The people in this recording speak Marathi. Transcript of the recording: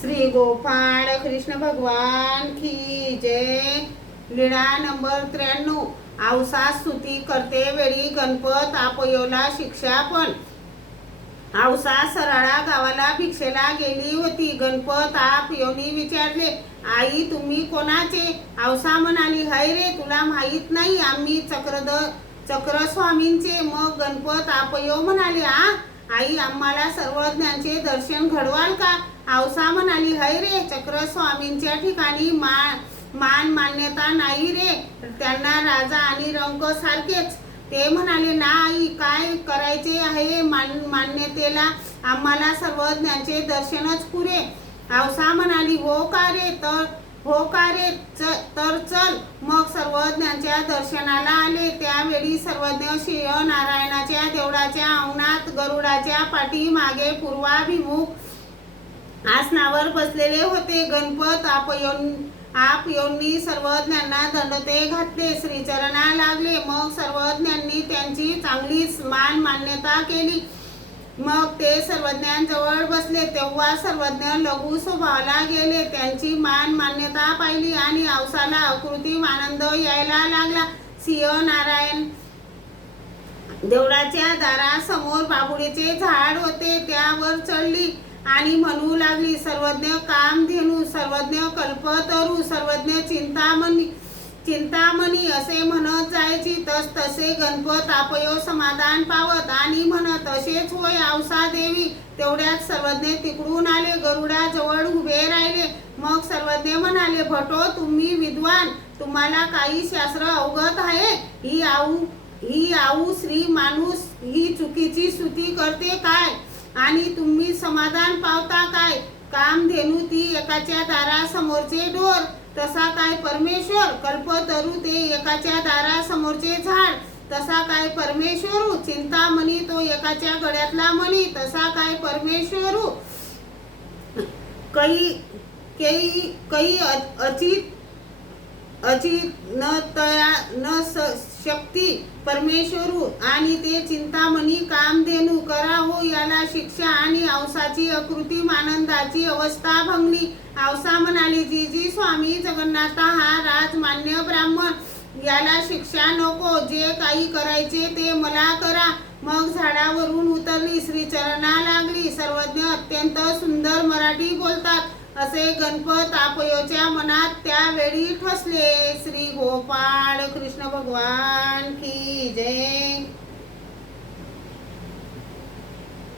श्री गोपाळ कृष्ण भगवान की जय। लीळा नंबर 93। औसा स्तुती करते वेळी गणपत आपयोला शिक्षा पण। औसा सरळा गावाला भिक्षेला गेली होती। गणपत आपयोनी विचारले, आई तुम्ही कोणाचे? औसा म्हणाली, हाय रे तुला माहित नाही, आम्ही चक्रस्वामींचे। मग गणपत आपयो म्हणाले, आई आम्हाला सर्वज्ञांचे दर्शन घडवाल का? औसा म्हणाली, हाय रे चक्रस्वामींच्या ठिकाणी मान मान्यता नाही रे, त्यांना राजा आणि रंक सारखेच। ते म्हणाले, ना आई काय करायचे आहे मान्यतेला, आम्हाला सर्वज्ञांचे दर्शनच पुरे। औसा म्हणाली, हो का रे तर चल। मग सर्वज्ञांच्या दर्शनाला आले। त्यावेळी सर्वज्ञ श्री नारायणाच्या देवळाच्या अंगणात गरुडाच्या पाठी मागे पूर्वाभिमुख आसनावर बसलेले होते। गणपत आपयोंनी सर्वज्ञांना दंडोते घातले, श्रीचरणा लागले। मग सर्वज्ञांनी त्यांची चांगलीच मान मान्यता केली। मग ते सर्वज्ञांजवळ बसले। तेव्हा सर्वज्ञ लघु स्वभावाला गेले, त्यांची मान मान्यता पाहिली आणि औसाला अकृत्रिम आनंद यायला लागला। सिंह नारायण देवळाच्या दारासमोर बाभुळीचे झाड होते, त्यावर चढली आणि म्हणू लागली, सर्वज्ञ कामधेनू, सर्वज्ञ कल्पतरू, सर्वज्ञ चिंतामणी असे म्हणत जायची। तसे गणपत आपयो समाधान पावत आणि म्हणत, असेच होय औसा देवी। तेवढ्यात सर्वज्ञ तिकडून आले, गरुडाजवळ उभे राहिले। मग सर्वज्ञ म्हणाले, भटो तुम्ही विद्वान, तुम्हाला काही शास्त्र अवगत आहे? ही आऊ श्री माणूस ही चुकीची स्तुती करते काय, आणि तुम्ही समाधान पावता काय? कामधेनू ती एकाच्या दारासमोरचे ढोर, तसा काय परमेश्वर? कल्पतरू ते एकाच्या दारासमोरचे झाड, तसा काय परमेश्वरू? चिंतामणी तो एकाच्या गळ्यातला मणी, तसा काय परमेश्वरू? कई अचित न शक्ती परमेश्वरू, आणि ते चिंतामणी कामधेनू करा हो याला शिक्षा। आणि औसाची अकृत्रिम आनंदाची अवस्था भंगली। औसा म्हणाली, जी स्वामी जगन्नाथ हा राजमान्य ब्राह्मण, याला शिक्षा नको, जे काही करायचे ते मला करा। मग झाडावरून उतरली, श्रीचरणा लागली। सर्वज्ञ अत्यंत सुंदर मराठी बोलतात असे गणपत आपयोच्या मनात त्यावेळी ठसले। श्री गोपाळ कृष्ण भगवान की जय।